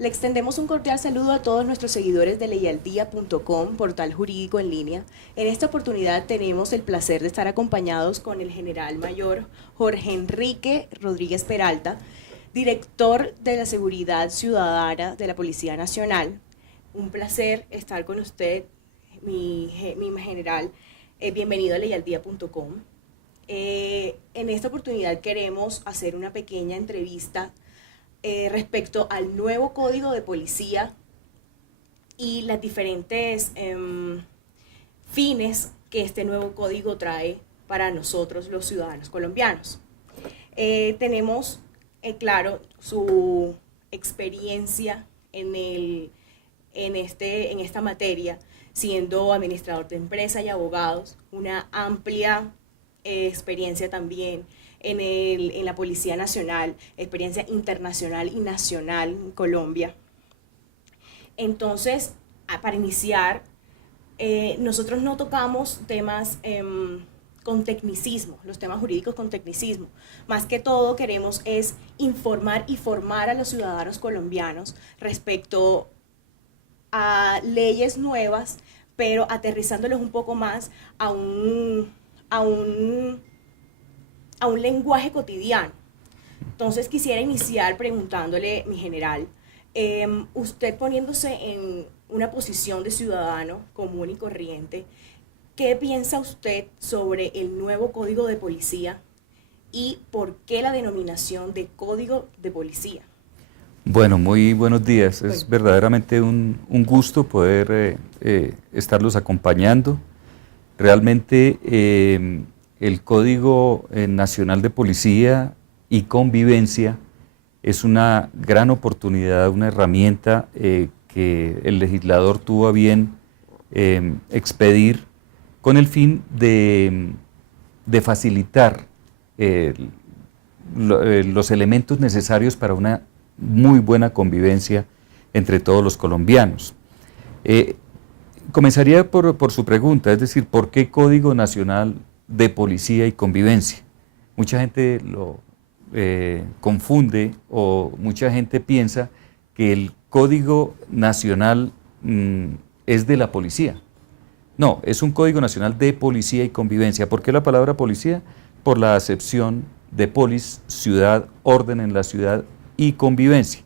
Le extendemos un cordial saludo a todos nuestros seguidores de leyaldía.com, portal jurídico en línea. En esta oportunidad tenemos el placer de estar acompañados con el general mayor Jorge Enrique Rodríguez Peralta, director de la Seguridad Ciudadana de la Policía Nacional. Un placer estar con usted, mi general. Bienvenido a leyaldía.com. En esta oportunidad queremos hacer una pequeña entrevista respecto al nuevo código de policía y las diferentes fines que este nuevo código trae para nosotros los ciudadanos colombianos. Tenemos, claro, su experiencia en esta materia, siendo administrador de empresa y abogados, una amplia experiencia también en la Policía Nacional, experiencia internacional y nacional en Colombia. Entonces, para iniciar, nosotros no tocamos temas con tecnicismo, los temas jurídicos con tecnicismo. Más que todo queremos es informar y formar a los ciudadanos colombianos respecto a leyes nuevas, pero aterrizándolos un poco más a un lenguaje cotidiano. Entonces quisiera iniciar preguntándole, mi general, usted poniéndose en una posición de ciudadano común y corriente, ¿qué piensa usted sobre el nuevo Código de Policía y por qué la denominación de Código de Policía? Bueno, muy buenos días. Es verdaderamente un gusto poder estarlos acompañando. Realmente el Código Nacional de Policía y Convivencia es una gran oportunidad, una herramienta que el legislador tuvo a bien expedir con el fin de facilitar los elementos necesarios para una muy buena convivencia entre todos los colombianos. Comenzaría por su pregunta, es decir, ¿por qué Código Nacional de Policía y Convivencia? Mucha gente lo confunde o mucha gente piensa que el Código Nacional es de la policía. No, es un Código Nacional de Policía y Convivencia. ¿Por qué la palabra policía? Por la acepción de polis, ciudad, orden en la ciudad y convivencia.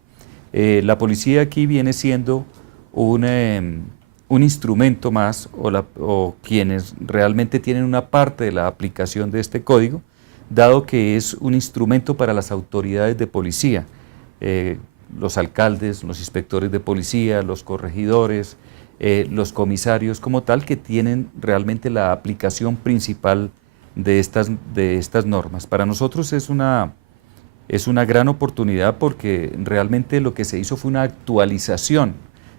La policía aquí viene siendo un instrumento más o quienes realmente tienen una parte de la aplicación de este código, dado que es un instrumento para las autoridades de policía, los alcaldes, los inspectores de policía, los corregidores, los comisarios como tal, que tienen realmente la aplicación principal de estas normas. Para nosotros es una gran oportunidad porque realmente lo que se hizo fue una actualización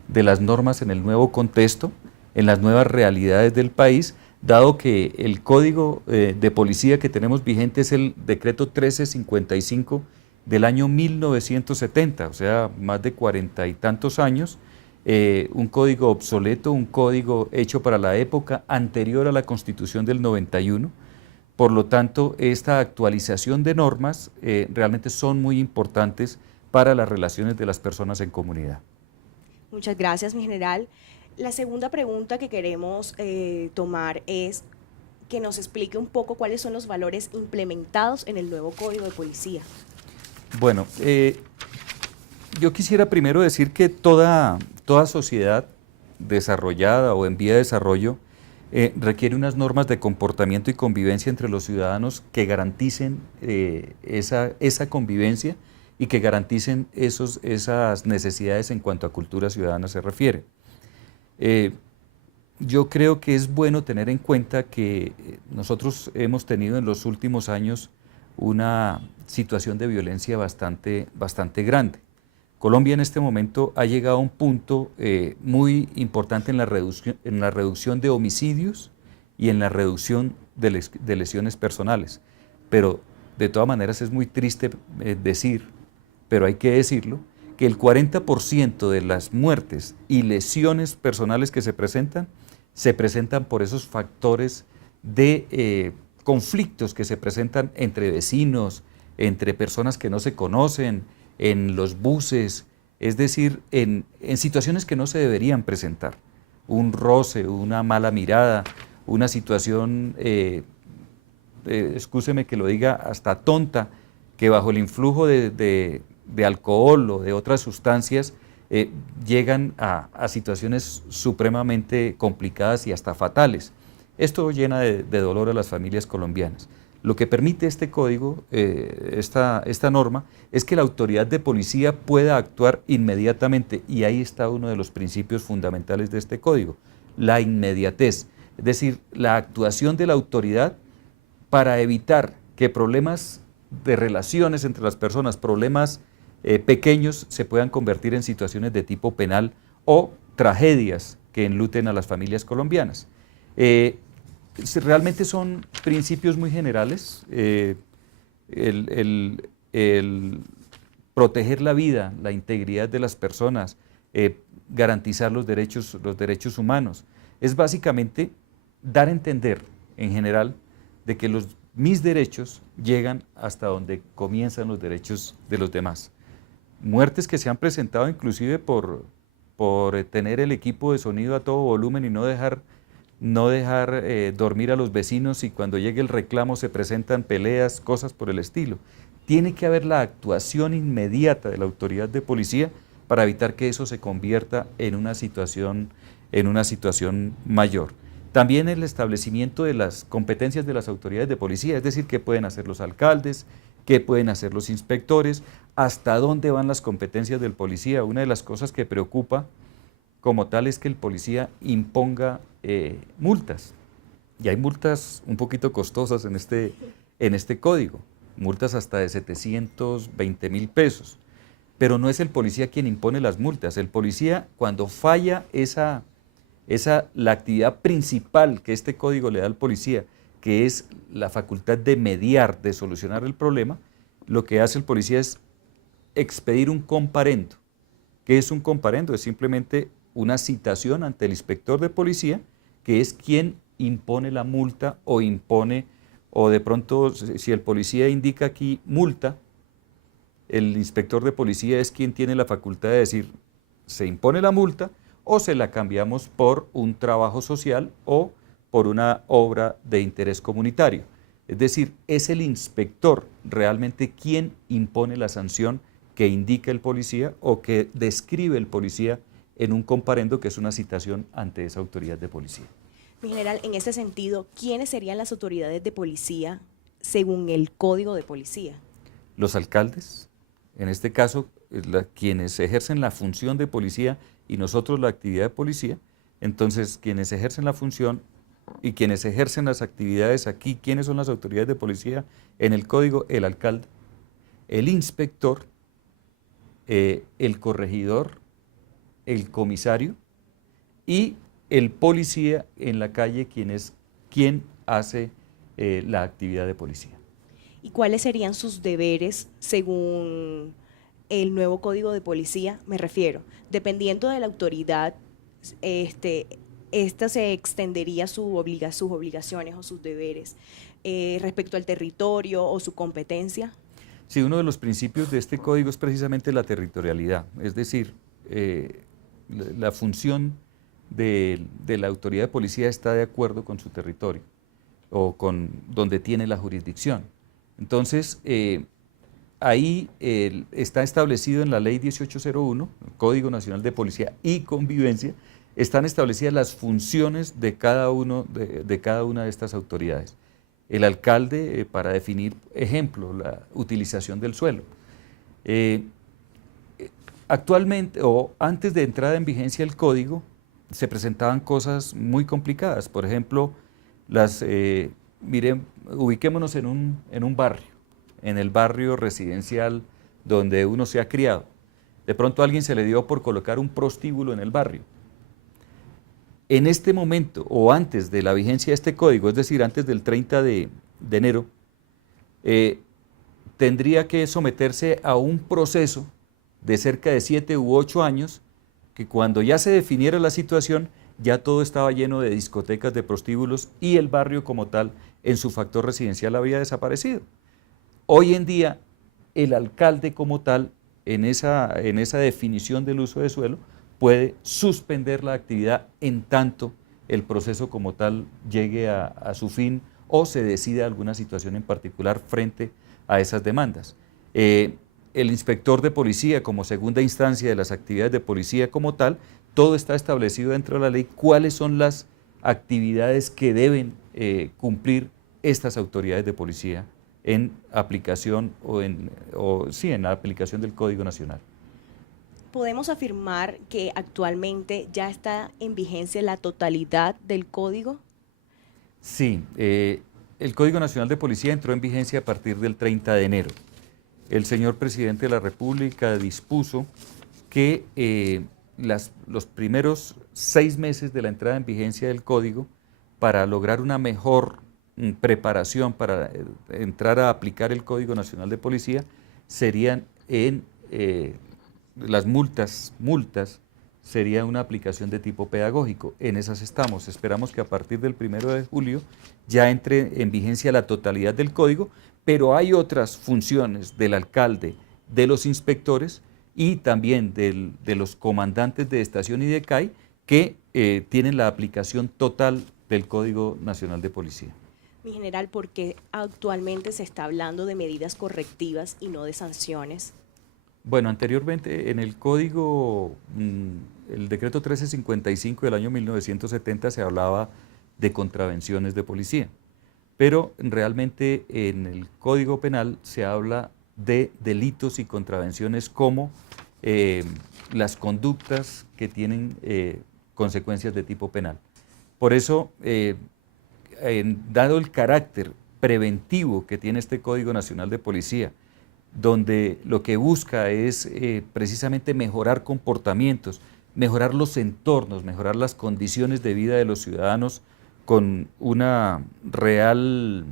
de las normas en el nuevo contexto, en las nuevas realidades del país, dado que el código de policía que tenemos vigente es el decreto 1355 del año 1970, o sea, más de 40 y tantos años, un código obsoleto, un código hecho para la época anterior a la Constitución del 91. Por lo tanto, esta actualización de normas realmente son muy importantes para las relaciones de las personas en comunidad. Muchas gracias, mi general. La segunda pregunta que queremos tomar es que nos explique un poco cuáles son los valores implementados en el nuevo Código de Policía. Bueno, yo quisiera primero decir que toda sociedad desarrollada o en vía de desarrollo requiere unas normas de comportamiento y convivencia entre los ciudadanos que garanticen esa convivencia y que garanticen esas necesidades en cuanto a cultura ciudadana se refiere. Yo creo que es bueno tener en cuenta que nosotros hemos tenido en los últimos años una situación de violencia bastante grande. Colombia en este momento ha llegado a un punto muy importante en la reducción de homicidios y en la reducción de lesiones personales. Pero de todas maneras es muy triste decir, pero hay que decirlo, que el 40% de las muertes y lesiones personales que se presentan por esos factores de conflictos que se presentan entre vecinos, entre personas que no se conocen, en los buses, es decir, en situaciones que no se deberían presentar, un roce, una mala mirada, una situación, excúseme que lo diga, hasta tonta, que bajo el influjo de alcohol o de otras sustancias llegan a situaciones supremamente complicadas y hasta fatales. Esto llena de dolor a las familias colombianas. Lo que permite este código, esta norma, es que la autoridad de policía pueda actuar inmediatamente, y ahí está uno de los principios fundamentales de este código, la inmediatez, es decir, la actuación de la autoridad para evitar que problemas de relaciones entre las personas, problemas pequeños, se puedan convertir en situaciones de tipo penal o tragedias que enluten a las familias colombianas. Realmente son principios muy generales, el proteger la vida, la integridad de las personas, garantizar los derechos humanos. Es básicamente dar a entender en general de que mis derechos llegan hasta donde comienzan los derechos de los demás. Muertes que se han presentado inclusive por tener el equipo de sonido a todo volumen y no dejar dormir a los vecinos, y cuando llegue el reclamo se presentan peleas, cosas por el estilo. Tiene que haber la actuación inmediata de la autoridad de policía para evitar que eso se convierta en una situación mayor. También el establecimiento de las competencias de las autoridades de policía, es decir, qué pueden hacer los alcaldes, qué pueden hacer los inspectores, hasta dónde van las competencias del policía. Una de las cosas que preocupa como tal es que el policía imponga multas, y hay multas un poquito costosas en este código, multas hasta de 720.000 pesos, pero no es el policía quien impone las multas. El policía, cuando falla la actividad principal que este código le da al policía, que es la facultad de mediar, de solucionar el problema, lo que hace el policía es expedir un comparendo. ¿Qué es un comparendo? Es simplemente una citación ante el inspector de policía, que es quien impone la multa o de pronto, si el policía indica aquí multa, el inspector de policía es quien tiene la facultad de decir, se impone la multa o se la cambiamos por un trabajo social o por una obra de interés comunitario. Es decir, es el inspector realmente quien impone la sanción que indica el policía o que describe el policía en un comparendo, que es una citación ante esa autoridad de policía. Mi general, en ese sentido, ¿quiénes serían las autoridades de policía según el Código de Policía? Los alcaldes, en este caso, quienes ejercen la función de policía y nosotros la actividad de policía. Entonces, quienes ejercen la función y quienes ejercen las actividades aquí, ¿quiénes son las autoridades de policía? En el código, el alcalde, el inspector, el corregidor, el comisario y el policía en la calle, quien hace la actividad de policía. ¿Y cuáles serían sus deberes según el nuevo Código de Policía? Me refiero, dependiendo de la autoridad, esta se extendería sus obligaciones o sus deberes respecto al territorio o su competencia. Sí, uno de los principios de este código es precisamente la territorialidad, es decir, la función de la autoridad de policía está de acuerdo con su territorio o con donde tiene la jurisdicción. Entonces, ahí está establecido en la Ley 1801, Código Nacional de Policía y Convivencia, están establecidas las funciones de cada una de estas autoridades. El alcalde, para definir, ejemplo, la utilización del suelo. Actualmente, o antes de entrada en vigencia el código, se presentaban cosas muy complicadas. Por ejemplo, miren, ubiquémonos en un barrio, en el barrio residencial donde uno se ha criado. De pronto a alguien se le dio por colocar un prostíbulo en el barrio. En este momento, o antes de la vigencia de este código, es decir, antes del 30 de enero, tendría que someterse a un proceso de cerca de 7 u 8 años, que cuando ya se definiera la situación, ya todo estaba lleno de discotecas, de prostíbulos, y el barrio como tal, en su factor residencial, había desaparecido. Hoy en día, el alcalde como tal en esa definición del uso de suelo, puede suspender la actividad en tanto el proceso como tal llegue a su fin o se decida alguna situación en particular frente a esas demandas. El inspector de policía como segunda instancia de las actividades de policía como tal, todo está establecido dentro de la ley, cuáles son las actividades que deben cumplir estas autoridades de policía en aplicación en la aplicación del Código Nacional. ¿Podemos afirmar que actualmente ya está en vigencia la totalidad del código? Sí, el Código Nacional de Policía entró en vigencia a partir del 30 de enero. El señor presidente de la República dispuso que los primeros 6 meses de la entrada en vigencia del código, para lograr una mejor preparación para entrar a aplicar el Código Nacional de Policía, serían las multas sería una aplicación de tipo pedagógico. En esas estamos. Esperamos que a partir del 1 de julio ya entre en vigencia la totalidad del código, pero hay otras funciones del alcalde, de los inspectores y también de los comandantes de estación y de CAI que tienen la aplicación total del Código Nacional de Policía. Mi general, ¿por qué actualmente se está hablando de medidas correctivas y no de sanciones? Bueno, anteriormente en el código, el decreto 1355 del año 1970 se hablaba de contravenciones de policía, pero realmente en el Código Penal se habla de delitos y contravenciones como las conductas que tienen consecuencias de tipo penal. Por eso, dado el carácter preventivo que tiene este Código Nacional de Policía, donde lo que busca es precisamente mejorar comportamientos, mejorar los entornos, mejorar las condiciones de vida de los ciudadanos con un real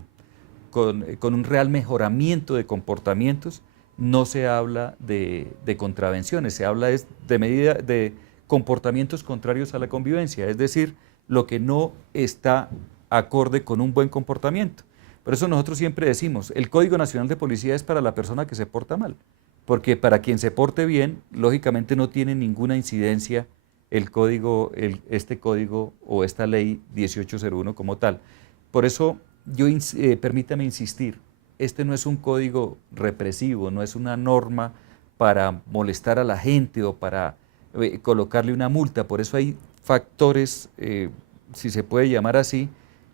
mejoramiento de comportamientos, no se habla de contravenciones, se habla de comportamientos contrarios a la convivencia, es decir, lo que no está acorde con un buen comportamiento. Por eso nosotros siempre decimos, el Código Nacional de Policía es para la persona que se porta mal, porque para quien se porte bien, lógicamente no tiene ninguna incidencia este código o esta ley 1801 como tal. Por eso, permítame insistir, este no es un código represivo, no es una norma para molestar a la gente o para colocarle una multa. Por eso hay factores, si se puede llamar así,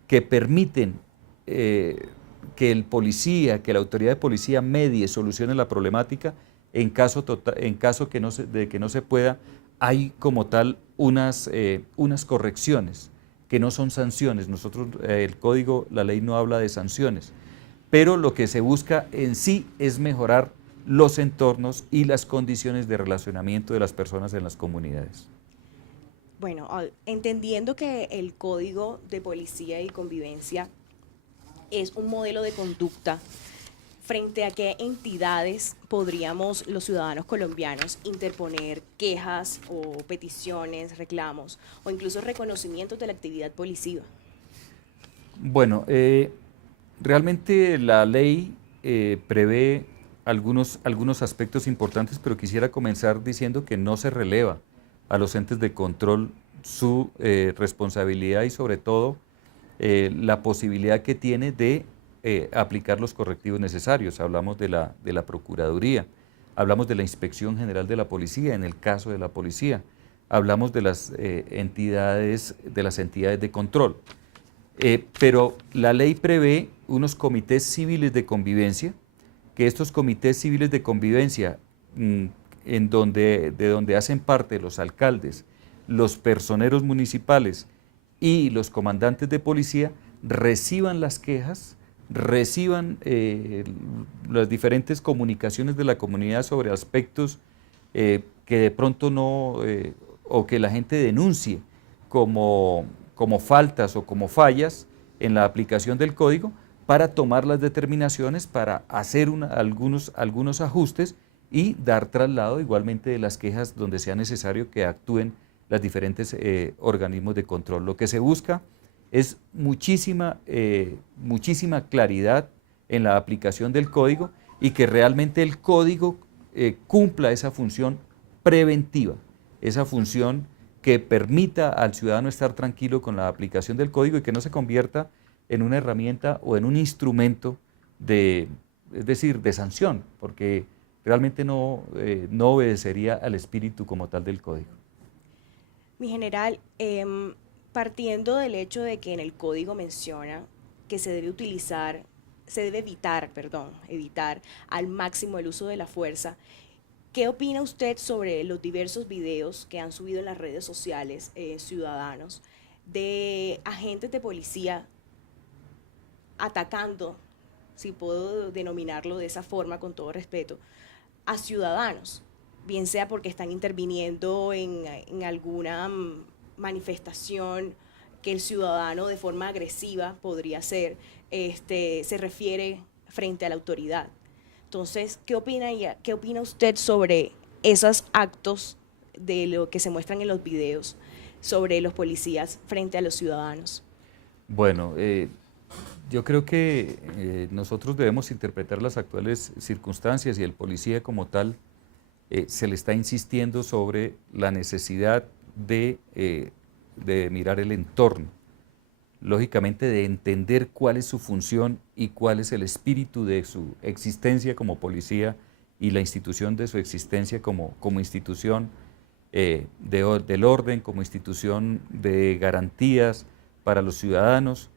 que permiten que el policía, que la autoridad de policía medie, solucione la problemática. En caso de que no se pueda, hay como tal unas correcciones que no son sanciones. Nosotros, el código, la ley no habla de sanciones, pero lo que se busca en sí es mejorar los entornos y las condiciones de relacionamiento de las personas en las comunidades. Bueno, entendiendo que el Código de Policía y Convivencia es un modelo de conducta, ¿frente a qué entidades podríamos los ciudadanos colombianos interponer quejas o peticiones, reclamos o incluso reconocimientos de la actividad policiva? Bueno, realmente la ley prevé algunos aspectos importantes, pero quisiera comenzar diciendo que no se releva a los entes de control su responsabilidad y sobre todo la posibilidad que tiene de aplicar los correctivos necesarios. Hablamos de la Procuraduría, hablamos de la Inspección General de la Policía, en el caso de la policía, hablamos de las entidades de control. Pero la ley prevé unos comités civiles de convivencia, que estos comités civiles de convivencia, de donde hacen parte los alcaldes, los personeros municipales y los comandantes de policía, reciban las quejas, reciban las diferentes comunicaciones de la comunidad sobre aspectos que de pronto no, o que la gente denuncie como faltas o como fallas en la aplicación del código, para tomar las determinaciones, para hacer algunos ajustes y dar traslado igualmente de las quejas donde sea necesario que actúen los diferentes organismos de control. Lo que se busca es muchísima claridad en la aplicación del código y que realmente el código cumpla esa función preventiva, esa función que permita al ciudadano estar tranquilo con la aplicación del código y que no se convierta en una herramienta o en un instrumento es decir, de sanción, porque realmente no obedecería al espíritu como tal del código. Mi general, partiendo del hecho de que en el código menciona que se debe evitar al máximo el uso de la fuerza, ¿qué opina usted sobre los diversos videos que han subido en las redes sociales ciudadanos de agentes de policía atacando, si puedo denominarlo de esa forma con todo respeto, a ciudadanos, bien sea porque están interviniendo en alguna manifestación que el ciudadano de forma agresiva podría hacer, se refiere frente a la autoridad? Entonces, ¿qué opina usted sobre esos actos de lo que se muestran en los videos sobre los policías frente a los ciudadanos? Bueno, yo creo que nosotros debemos interpretar las actuales circunstancias y el policía como tal se le está insistiendo sobre la necesidad de mirar el entorno, lógicamente de entender cuál es su función y cuál es el espíritu de su existencia como policía y la institución de su existencia como institución del orden, como institución de garantías para los ciudadanos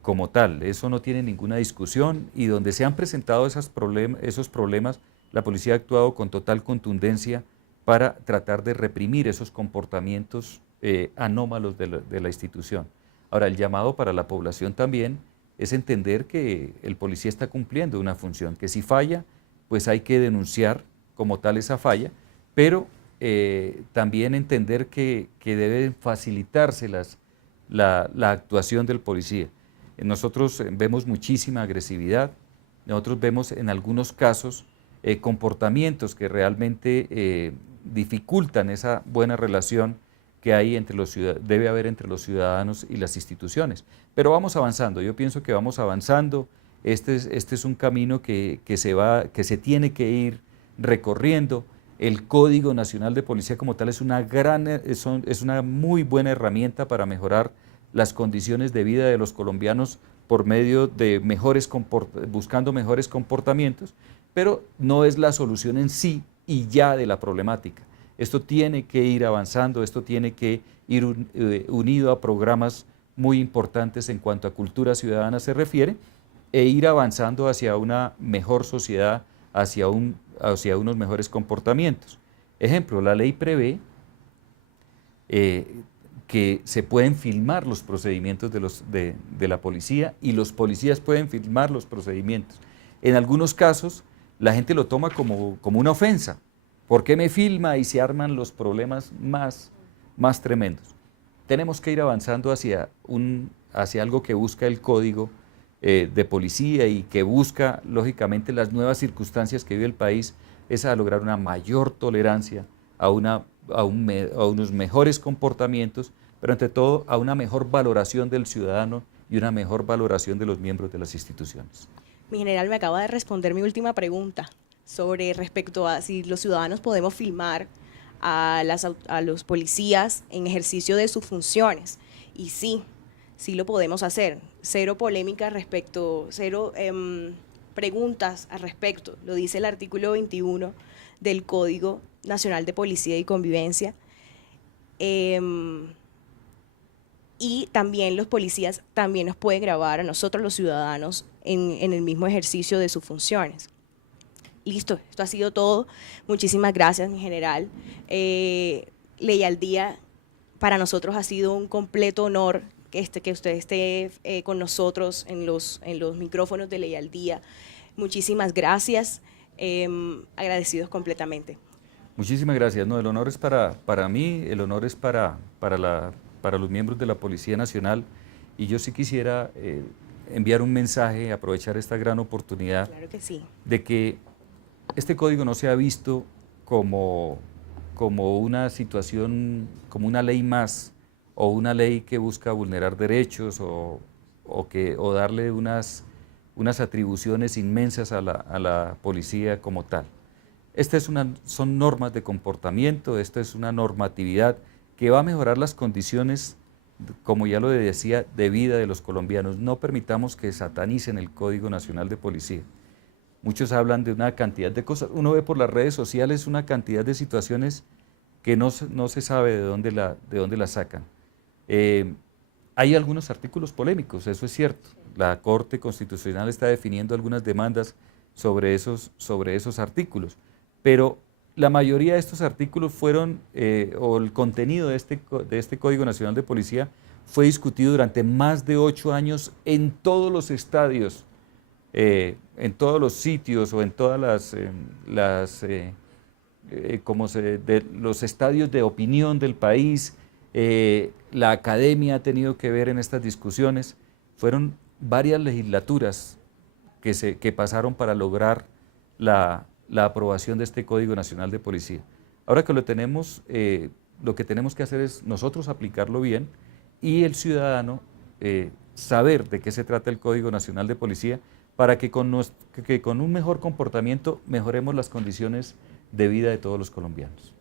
como tal. Eso no tiene ninguna discusión y donde se han presentado esos problemas, la policía ha actuado con total contundencia para tratar de reprimir esos comportamientos anómalos de la institución. Ahora, el llamado para la población también es entender que el policía está cumpliendo una función, que si falla, pues hay que denunciar como tal esa falla, pero también entender que debe facilitarse la actuación del policía. Nosotros vemos muchísima agresividad, nosotros vemos en algunos casos comportamientos que realmente dificultan esa buena relación que hay debe haber entre los ciudadanos y las instituciones. Pero vamos avanzando, yo pienso que vamos avanzando, este es un camino que se tiene que ir recorriendo. El Código Nacional de Policía como tal es una muy buena herramienta para mejorar las condiciones de vida de los colombianos por medio de buscando mejores comportamientos, pero no es la solución en sí y ya de la problemática. Esto tiene que ir avanzando, esto tiene que ir unido a programas muy importantes en cuanto a cultura ciudadana se refiere e ir avanzando hacia una mejor sociedad, hacia unos mejores comportamientos. Ejemplo, la ley prevé que se pueden filmar los procedimientos de la policía y los policías pueden filmar los procedimientos. En algunos casos la gente lo toma como una ofensa. ¿Por qué me filma? Y se arman los problemas más tremendos. Tenemos que ir avanzando hacia algo que busca el código de policía y que busca, lógicamente, las nuevas circunstancias que vive el país, es a lograr una mayor tolerancia, a unos mejores comportamientos, pero ante todo a una mejor valoración del ciudadano y una mejor valoración de los miembros de las instituciones. Mi general, me acaba de responder mi última pregunta sobre respecto a si los ciudadanos podemos filmar a los policías en ejercicio de sus funciones. Y sí lo podemos hacer. Cero polémica cero preguntas al respecto. Lo dice el artículo 21 del Código Nacional de Policía y Convivencia. Y también los policías también nos pueden grabar a nosotros los ciudadanos en el mismo ejercicio de sus funciones. Listo, esto ha sido todo. Muchísimas gracias, mi general. Ley al Día, para nosotros ha sido un completo honor que usted esté con nosotros en los micrófonos de Ley al Día. Muchísimas gracias, agradecidos completamente. Muchísimas gracias. No, el honor es para mí, el honor es para los miembros de la Policía Nacional, y yo sí quisiera enviar un mensaje, aprovechar esta gran oportunidad. Claro que sí. De que este código no sea visto como una situación, como una ley más, o una ley que busca vulnerar derechos o darle unas atribuciones inmensas a la policía como tal. son normas de comportamiento, esto es una normatividad que va a mejorar las condiciones, como ya lo decía, de vida de los colombianos. No permitamos que satanicen el Código Nacional de Policía. Muchos hablan de una cantidad de cosas, uno ve por las redes sociales una cantidad de situaciones que no se sabe de dónde la sacan. Hay algunos artículos polémicos, eso es cierto. La Corte Constitucional está definiendo algunas demandas sobre esos artículos, pero la mayoría de estos artículos fueron, o el contenido de este Código Nacional de Policía fue discutido durante más de 8 años en todos los estadios, en todos los sitios o en todas los estadios de opinión del país. La academia ha tenido que ver en estas discusiones. Fueron varias legislaturas que pasaron para lograr la aprobación de este Código Nacional de Policía. Ahora que lo tenemos, lo que tenemos que hacer es nosotros aplicarlo bien y el ciudadano saber de qué se trata el Código Nacional de Policía para que con un mejor comportamiento mejoremos las condiciones de vida de todos los colombianos.